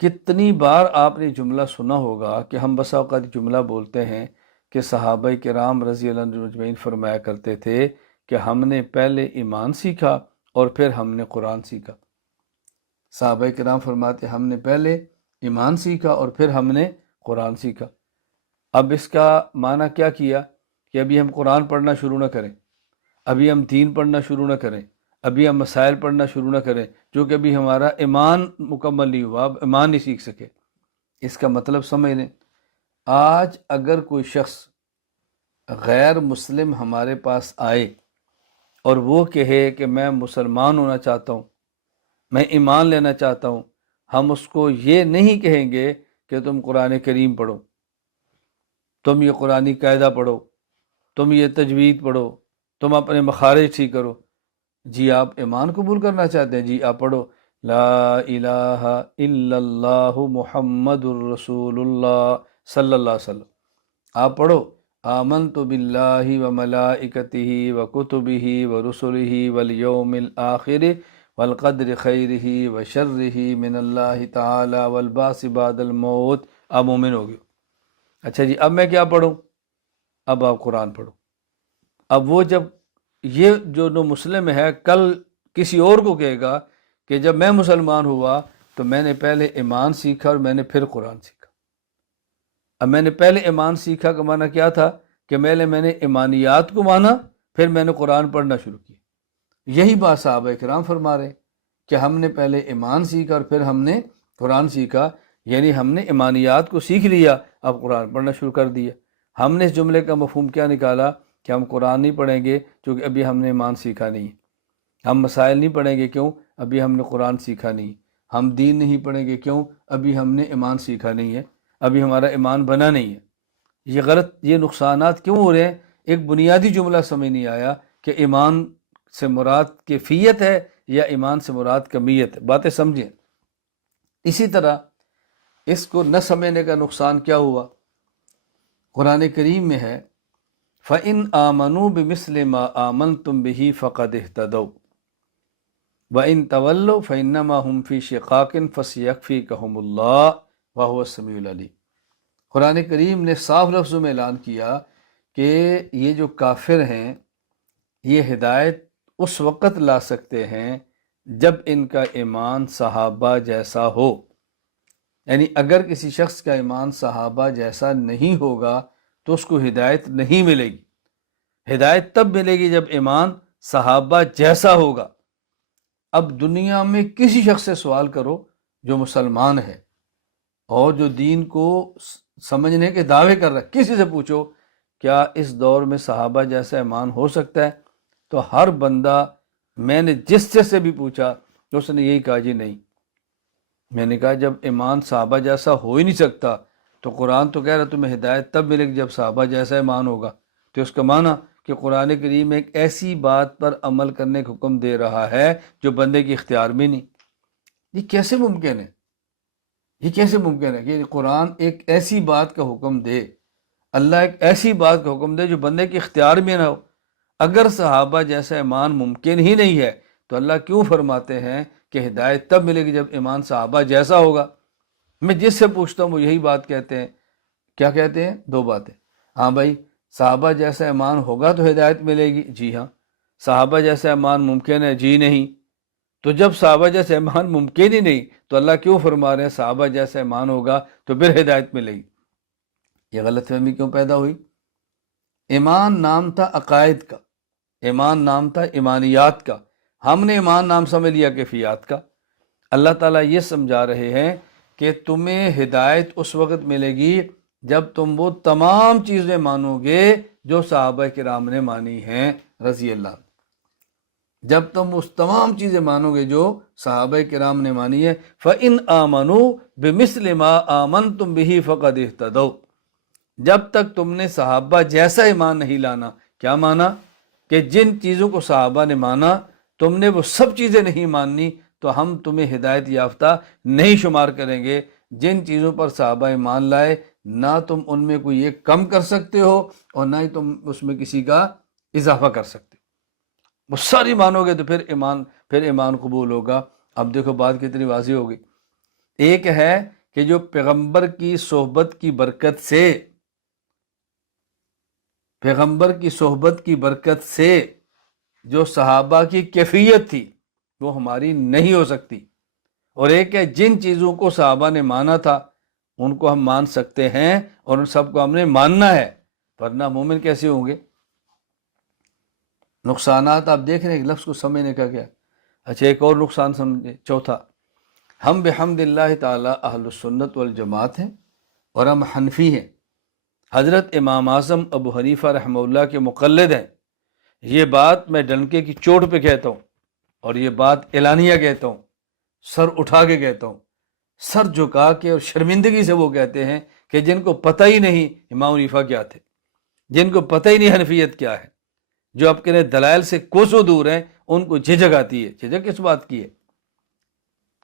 کتنی بار آپ نے جملہ سنا ہوگا کہ ہم بسا اوقات جملہ بولتے ہیں کہ صحابہ کرام رضی اللہ عنہم اجمعین فرمایا کرتے تھے کہ ہم نے پہلے ایمان سیکھا اور پھر ہم نے قرآن سیکھا۔ صحابہ کرام فرماتے ہم نے پہلے ایمان سیکھا اور پھر ہم نے قرآن سیکھا۔ اب اس کا معنی کیا کیا کہ ابھی ہم قرآن پڑھنا شروع نہ کریں، ابھی ہم دین پڑھنا شروع نہ کریں، ابھی ہم مسائل پڑھنا شروع نہ کریں، جو کہ ابھی ہمارا ایمان مکمل نہیں ہوا، اب ایمان نہیں سیکھ سکے۔ اس کا مطلب سمجھ لیں، آج اگر کوئی شخص غیر مسلم ہمارے پاس آئے اور وہ کہے کہ میں مسلمان ہونا چاہتا ہوں، میں ایمان لینا چاہتا ہوں، ہم اس کو یہ نہیں کہیں گے کہ تم قرآن کریم پڑھو، تم یہ قرآنی قاعدہ پڑھو، تم یہ تجوید پڑھو، تم اپنے مخارج ٹھیک کرو۔ جی آپ ایمان قبول کرنا چاہتے ہیں، جی آپ پڑھو لا الہ الا اللہ محمد الرسول اللہ صلی اللہ علیہ وسلم۔ آپ پڑھو آمنت باللہ وملائکتہ وکتبہ ورسلہ والیوم الآخر والقدر خیرہ وشرہ من اللہ تعالی والبعث بعد الموت۔ آپ مومن ہو گئے۔ اچھا جی اب میں کیا پڑھوں؟ اب آپ قرآن پڑھو۔ اب وہ جب یہ جو نو مسلم ہے کل کسی اور کو کہے گا کہ جب میں مسلمان ہوا تو میں نے پہلے ایمان سیکھا اور میں نے پھر قرآن سیکھا۔ اب میں نے پہلے ایمان سیکھا کا معنی کیا تھا کہ میں نے ایمانیات کو مانا، پھر میں نے قرآن پڑھنا شروع کیا۔ یہی بات صحابہ کرام فرما رہے کہ ہم نے پہلے ایمان سیکھا اور پھر ہم نے قرآن سیکھا، یعنی ہم نے ایمانیات کو سیکھ لیا، اب قرآن پڑھنا شروع کر دیا۔ ہم نے اس جملے کا مفہوم کیا نکالا کہ ہم قرآن نہیں پڑھیں گے چونکہ ابھی ہم نے ایمان سیکھا نہیں، ہم مسائل نہیں پڑھیں گے کیوں؟ ابھی ہم نے قرآن سیکھا نہیں، ہم دین نہیں پڑھیں گے کیوں؟ ابھی ہم نے ایمان سیکھا نہیں ہے، ابھی ہمارا ایمان بنا نہیں ہے۔ یہ غلط، یہ نقصانات کیوں ہو رہے ہیں؟ ایک بنیادی جملہ سمجھ نہیں آیا کہ ایمان سے مراد کیفیت ہے یا ایمان سے مراد کمیت ہے۔ باتیں سمجھیں۔ اسی طرح اس کو نہ سمجھنے کا نقصان کیا ہوا؟ قرآن کریم میں ہے فَإِنْ آمَنُوا بِمِثْلِ مَا آمَنْتُمْ بِهِ فَقَدْ اهْتَدَوْا وَإِنْ تَوَلَّوْا فَإِنَّمَا هُمْ فِي شِقَاقٍ فَسَيَكْفِيكَهُمُ اللَّهُ وَهُوَ السَّمِيعُ الْعَلِيمُ۔ قرآن کریم نے صاف لفظوں میں اعلان کیا کہ یہ جو کافر ہیں یہ ہدایت اس وقت لا سکتے ہیں جب ان کا ایمان صحابہ جیسا ہو، یعنی اگر کسی شخص کا ایمان صحابہ جیسا نہیں ہوگا تو اس کو ہدایت نہیں ملے گی۔ ہدایت تب ملے گی جب ایمان صحابہ جیسا ہوگا۔ اب دنیا میں کسی شخص سے سوال کرو جو مسلمان ہے اور جو دین کو سمجھنے کے دعوے کر رہا ہے، کسی سے پوچھو کیا اس دور میں صحابہ جیسا ایمان ہو سکتا ہے؟ تو ہر بندہ، میں نے جس سے بھی پوچھا تو اس نے یہی کہا جی نہیں۔ میں نے کہا جب ایمان صحابہ جیسا ہو ہی نہیں سکتا تو قرآن تو کہہ رہا تمہیں ہدایت تب ملے گی جب صحابہ جیسا ایمان ہوگا، تو اس کا معنی کہ قرآن کریم ایک ایسی بات پر عمل کرنے کا حکم دے رہا ہے جو بندے کے اختیار میں نہیں۔ یہ کیسے ممکن ہے؟ یہ کیسے ممکن ہے کہ قرآن ایک ایسی بات کا حکم دے، اللہ ایک ایسی بات کا حکم دے جو بندے کے اختیار میں نہ ہو؟ اگر صحابہ جیسا ایمان ممکن ہی نہیں ہے تو اللہ کیوں فرماتے ہیں کہ ہدایت تب ملے گی جب ایمان صحابہ جیسا ہوگا؟ میں جس سے پوچھتا ہوں وہ یہی بات کہتے ہیں۔ کیا کہتے ہیں؟ دو باتیں، ہاں بھائی صحابہ جیسا ایمان ہوگا تو ہدایت ملے گی، جی ہاں۔ صحابہ جیسا ایمان ممکن ہے، جی نہیں۔ تو جب صحابہ جیسا ایمان ممکن ہی نہیں تو اللہ کیوں فرما رہے ہیں صحابہ جیسا ایمان ہوگا تو پھر ہدایت ملے گی؟ یہ غلط فہمی کیوں پیدا ہوئی؟ ایمان نام تھا عقائد کا، ایمان نام تھا ایمانیات کا، ہم نے ایمان نام سمجھ لیا کیفیات کا۔ اللہ تعالیٰ یہ سمجھا رہے ہیں کہ تمہیں ہدایت اس وقت ملے گی جب تم وہ تمام چیزیں مانو گے جو صحابہ کرام نے مانی ہیں رضی اللہ عنہ۔ جب تم اس تمام چیزیں مانو گے جو صحابہ کرام نے مانی ہے، فَإِنْ آمَنُوا بِمِثْلِ مَا آمَنْتُمْ بِهِ فَقَدْ اهْتَدَوْا۔ جب تک تم نے صحابہ جیسا ایمان نہیں لانا، کیا مانا؟ کہ جن چیزوں کو صحابہ نے مانا تم نے وہ سب چیزیں نہیں ماننی تو ہم تمہیں ہدایت یافتہ نہیں شمار کریں گے۔ جن چیزوں پر صحابہ ایمان لائے نہ تم ان میں کوئی ایک کم کر سکتے ہو اور نہ ہی تم اس میں کسی کا اضافہ کر سکتے ہو۔ وہ ساری مانو گے تو پھر ایمان قبول ہوگا۔ اب دیکھو بات کتنی واضح ہوگی۔ ایک ہے کہ جو پیغمبر کی صحبت کی برکت سے، پیغمبر کی صحبت کی برکت سے جو صحابہ کی کیفیت تھی وہ ہماری نہیں ہو سکتی، اور ایک ہے جن چیزوں کو صحابہ نے مانا تھا ان کو ہم مان سکتے ہیں اور ان سب کو ہم نے ماننا ہے، ورنہ مومن کیسے ہوں گے؟ نقصانات آپ دیکھ رہے ہیں، ایک لفظ کو سمجھنے کا کیا؟ اچھا ایک اور نقصان سمجھے، چوتھا، ہم بحمد اللہ تعالی اہل السنت والجماعت ہیں اور ہم حنفی ہیں، حضرت امام اعظم ابو حنیفہ رحمہ اللہ کے مقلد ہیں۔ یہ بات میں ڈنکے کی چوٹ پہ کہتا ہوں، اور یہ بات اعلانیہ کہتا ہوں، سر اٹھا کے کہتا ہوں، سر جھکا کے اور شرمندگی سے وہ کہتے ہیں کہ جن کو پتہ ہی نہیں امام حنیفہ کیا تھے، جن کو پتہ ہی نہیں حنفیت کیا ہے، جو آپ کے دلائل سے کوسوں دور ہیں، ان کو جھجک آتی ہے۔ جھجک کس بات کی ہے؟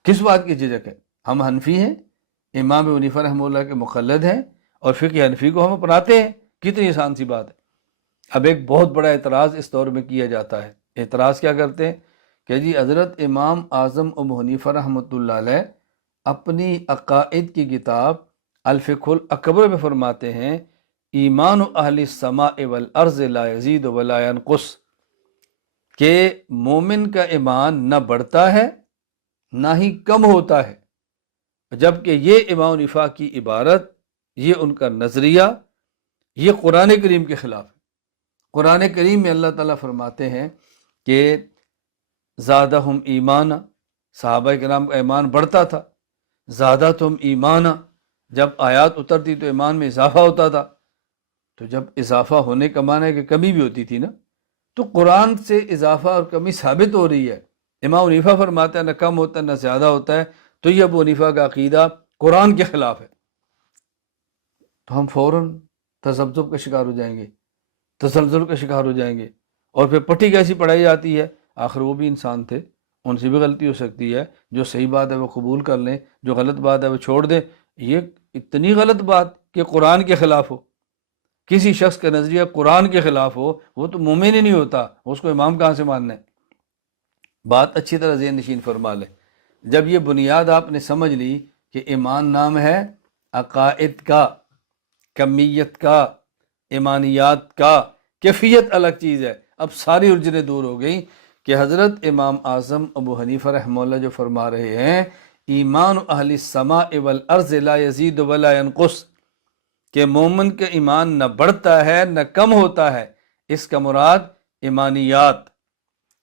کس بات کی جھجک ہے؟ ہم حنفی ہیں، امام ابو حنیفہ رحمہ اللہ کے مقلد ہیں، اور فقہ حنفی کو ہم اپناتے ہیں، کتنی آسان سی بات ہے۔ اب ایک بہت بڑا اعتراض اس دور میں کیا جاتا ہے، اعتراض کیا کرتے ہیں کہ جی حضرت امام اعظم ابو حنیفہ رحمۃ اللہ علیہ اپنی عقائد کی کتاب الفقہ الاکبر میں فرماتے ہیں ایمان اہل السماء والارض لا یزید ولا ینقص، کہ مومن کا ایمان نہ بڑھتا ہے نہ ہی کم ہوتا ہے، جبکہ یہ امام حنیفہ کی عبارت، یہ ان کا نظریہ، یہ قرآن کریم کے خلاف ہے۔ قرآن کریم میں اللہ تعالیٰ فرماتے ہیں کہ زادہم ایمانا، صحابہ کرام کا ایمان بڑھتا تھا، زادتہم ایمانا، جب آیات اترتی تو ایمان میں اضافہ ہوتا تھا، تو جب اضافہ ہونے کا معنی ہے کہ کمی بھی ہوتی تھی نا، تو قرآن سے اضافہ اور کمی ثابت ہو رہی ہے۔ امام حنیفہ فرماتا ہے نہ کم ہوتا ہے نہ زیادہ ہوتا ہے، تو یہ ابو حنیفہ کا عقیدہ قرآن کے خلاف ہے، تو ہم فوراً تذبذب کا شکار ہو جائیں گے، تسلسل کا شکار ہو جائیں گے، اور پھر پٹی کیسی پڑھائی جاتی ہے، آخر وہ بھی انسان تھے، ان سے بھی غلطی ہو سکتی ہے، جو صحیح بات ہے وہ قبول کر لیں، جو غلط بات ہے وہ چھوڑ دیں۔ یہ اتنی غلط بات کہ قرآن کے خلاف ہو، کسی شخص کا نظریہ قرآن کے خلاف ہو، وہ تو مومن ہی نہیں ہوتا، اس کو امام کہاں سے ماننا ہے؟ بات اچھی طرح ذہن نشین فرما لیں۔ جب یہ بنیاد آپ نے سمجھ لی کہ ایمان نام ہے عقائد کا، کمیت کا، ایمانیات کا، کیفیت الگ چیز ہے، اب ساری الجھنیں دور ہو گئیں کہ حضرت امام اعظم ابو حنیفہ رحمہ اللہ جو فرما رہے ہیں ایمان اہل السماء والارض لا یزید ولا ینقص، کہ مومن کا ایمان نہ بڑھتا ہے نہ کم ہوتا ہے، اس کا مراد ایمانیات،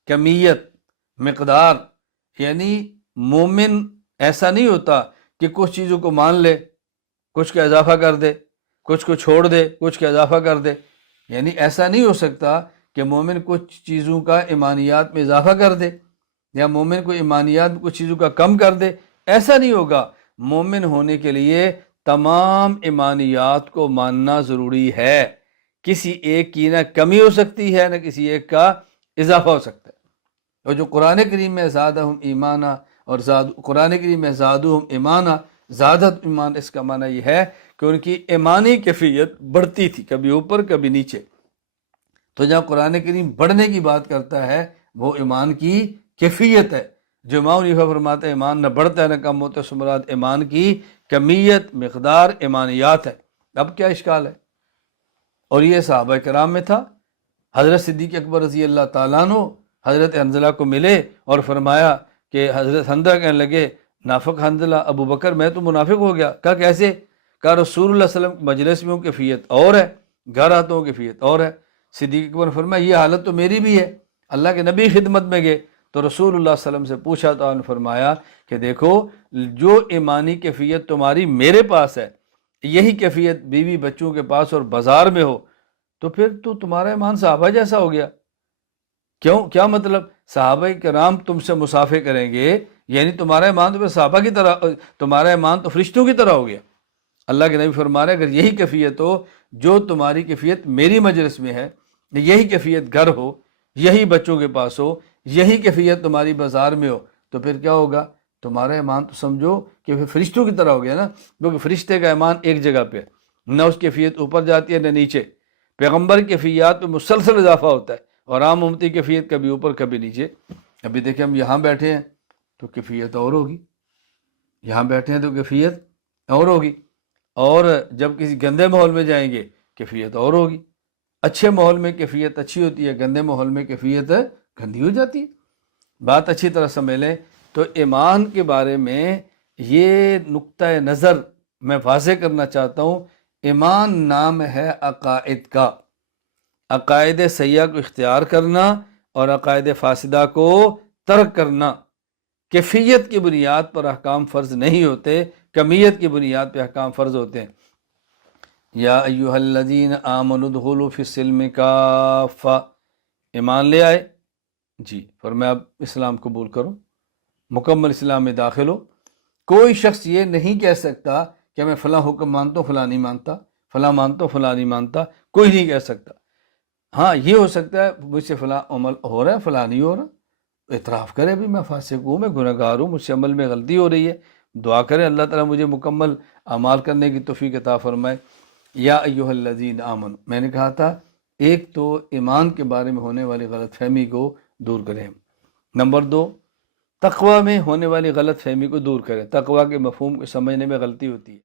کمیت، مقدار، یعنی مومن ایسا نہیں ہوتا کہ کچھ چیزوں کو مان لے، کچھ کا اضافہ کر دے، کچھ کو چھوڑ دے، کچھ کا اضافہ کر دے، یعنی ایسا نہیں ہو سکتا کہ مومن کچھ چیزوں کا ایمانیات میں اضافہ کر دے، یا مومن کو ایمانیات میں کچھ چیزوں کا کم کر دے، ایسا نہیں ہوگا۔ مومن ہونے کے لیے تمام ایمانیات کو ماننا ضروری ہے، کسی ایک کی نہ کمی ہو سکتی ہے نہ کسی ایک کا اضافہ ہو سکتا ہے۔ اور جو قرآن کریم میں زادہم ایمانا، اور قرآن کریم میں زادہم ایمانا، زادت ایمان، اس کا معنی یہ ہے کہ ان کی ایمانی کیفیت بڑھتی تھی، کبھی اوپر کبھی نیچے۔ تو جہاں قرآن کریم بڑھنے کی بات کرتا ہے وہ ایمان کی کیفیت ہے، جو امام حنیفہ فرماتے ہیں ایمان نہ بڑھتا ہے نہ کم ہوتا ہے، اس مراد ایمان کی کمیت، مقدار، ایمانیات ہے۔ اب کیا اشکال ہے؟ اور یہ صحابہ کرام میں تھا۔ حضرت صدیق اکبر رضی اللہ تعالیٰ عنہ حضرت حنظلہ کو ملے اور فرمایا کہ حضرت حنظلہ کہنے لگے نافق حنظلہ، ابو بکر میں تو منافق ہو گیا۔ کہا کیسے؟ کہا رسول اللہ صلی اللہ علیہ وسلم مجلس میں ہوں کیفیت اور ہے، گھر آتا ہوں کیفیت اور ہے۔ صدیق اکبر نے فرمایا یہ حالت تو میری بھی ہے۔ اللہ کے نبی خدمت میں گئے تو رسول اللہ صلی اللہ علیہ وسلم سے پوچھا تو انہوں نے فرمایا کہ دیکھو جو ایمانی کیفیت تمہاری میرے پاس ہے، یہی کیفیت بیوی بچوں کے پاس اور بازار میں ہو، تو پھر تو تمہارا ایمان صحابہ جیسا ہو گیا۔ کیوں؟ کیا مطلب؟ صحابہ کرام تم سے مصافحہ کریں گے، یعنی تمہارا ایمان تو پھر صحابہ کی طرح، تمہارا ایمان تو فرشتوں کی طرح ہو گیا۔ اللہ کے نبی فرما رہے ہیں اگر یہی کیفیت ہو جو تمہاری کیفیت میری مجلس میں ہے، یہی کیفیت گھر ہو، یہی بچوں کے پاس ہو، یہی کیفیت تمہاری بازار میں ہو، تو پھر کیا ہوگا؟ تمہارا ایمان تو سمجھو کہ پھر فرشتوں کی طرح ہو گیا نا، کیونکہ فرشتے کا ایمان ایک جگہ پہ ہے، نہ اس کیفیت اوپر جاتی ہے نہ نیچے۔ پیغمبر کیفیات میں مسلسل اضافہ ہوتا ہے، اور عام امتی کیفیت کبھی اوپر کبھی نیچے۔ ابھی دیکھیں ہم یہاں بیٹھے ہیں تو کیفیت اور ہوگی، یہاں بیٹھے ہیں تو کیفیت اور ہوگی، اور جب کسی گندے ماحول میں جائیں گے کیفیت اور ہوگی۔ اچھے ماحول میں کیفیت اچھی ہوتی ہے، گندے ماحول میں کیفیت گندی ہو جاتی ہے۔ بات اچھی طرح سمجھ لیں تو ایمان کے بارے میں یہ نقطۂ نظر میں واضح کرنا چاہتا ہوں، ایمان نام ہے عقائد کا، عقائد سیاح کو اختیار کرنا اور عقائد فاسدہ کو ترک کرنا۔ کیفیت کی بنیاد پر احکام فرض نہیں ہوتے، کمیت کی بنیاد پہ احکام فرض ہوتے ہیں۔ یا ایہا الذین آمنوا ادخلوا فی السلم کافہ، ایمان لے آئے جی، فرمایا اب اسلام قبول کرو، مکمل اسلام میں داخل ہو۔ کوئی شخص یہ نہیں کہہ سکتا کہ میں فلاں حکم مانتا ہوں فلاں نہیں مانتا، فلاں مانتا ہوں فلاں نہیں مانتا، کوئی نہیں کہہ سکتا۔ ہاں یہ ہو سکتا ہے مجھ سے فلاں عمل ہو رہا ہے فلاں نہیں ہو رہا، اعتراف کرے بھی میں فاسق ہوں، میں گناہ گار ہوں، مجھ سے عمل میں غلطی ہو رہی ہے، دعا کرے اللہ تعالیٰ مجھے مکمل اعمال کرنے کی توفیق عطا فرمائے۔ یا ایہا الذین آمنوا، میں نے کہا تھا ایک تو ایمان کے بارے میں ہونے والی غلط فہمی کو دور کریں، نمبر دو تقوی میں ہونے والی غلط فہمی کو دور کریں، تقوی کے مفہوم کو سمجھنے میں غلطی ہوتی ہے۔